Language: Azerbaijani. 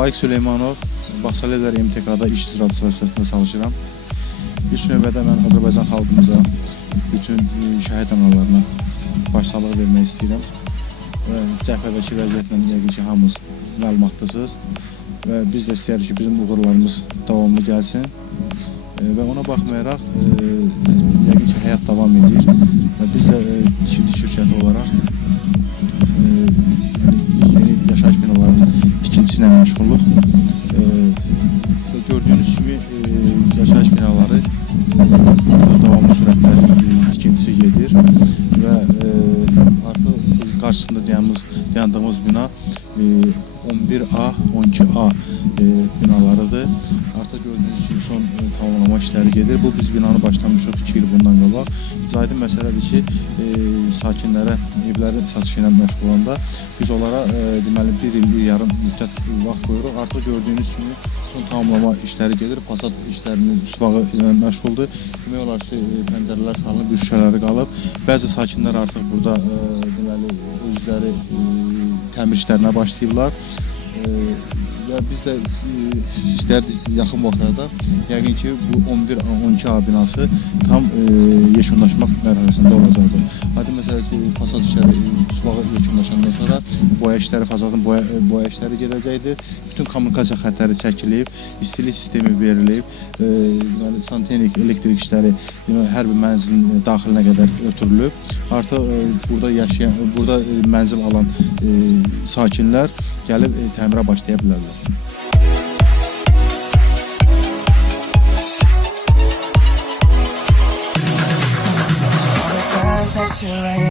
Faiq Süleymanov, Baxsalevlər MTK-da iş icraçısı vəzifəsində çalışıram. İlk növbədə mən Azərbaycan xalqımıza, bütün şəhid analarına başsağlığı vermək istəyirəm. Cəbhədəki vəziyyətlə yəqin ki, hamınız məlumatdasınız və biz də istəyirik ki, bizim uğurlarımız davamlı gəlsin və ona baxmayaraq yəqin ki, həyat davam edir və biz də tikinti şirkəti olaraq yeni yaşayış binalarının tikintisi ilə məşğuluq. Gördüyünüz kimi yaşayış binaları davamlı sürətlə tikintisi gedir və artıq qarşısında dayandığımız bina 11A, 12A binalarıdır. Artıq gördüyünüz kimi son tamamlama işləri gedir. Bu biz binanı başlamışıq 2 il bundan qabaq. Aydın məsələdir ki, sakinlərə evləri satışı ilə məşğul olanda biz onlara deməli 1 il, 1 yarım müddət vaxt qoyuruq. Artıq gördüyünüz kimi son tamamlama işləri gedir. Fasad işlərinin üsbağı ilə məşğuldur. Demək olar ki, pəncərələr salınıb, bir şüşələri qalıb. Bəzi sakinlər artıq burada deməli özləri təmir işlərinə başlayıblar. Və biz də istərdik yaxın vaxtlarda yəqin ki, bu 11-12A binası tam yekunlaşmaq mərhələsində olacaqdır. Aydın məsələ ki, fasad işləri üsbağı yekunlaşandan sonra boya işləri, fasadın boya işləri gedəcəkdir. Bütün kommunikasiya xətləri çəkilib, istilik sistemi verilib, santexnik, elektrik işləri hər bir mənzilin daxilinə qədər ötürülüb. Artıq burada mənzil alan sakinlər gəlib təmirə başlaya bilərlər. That you ain't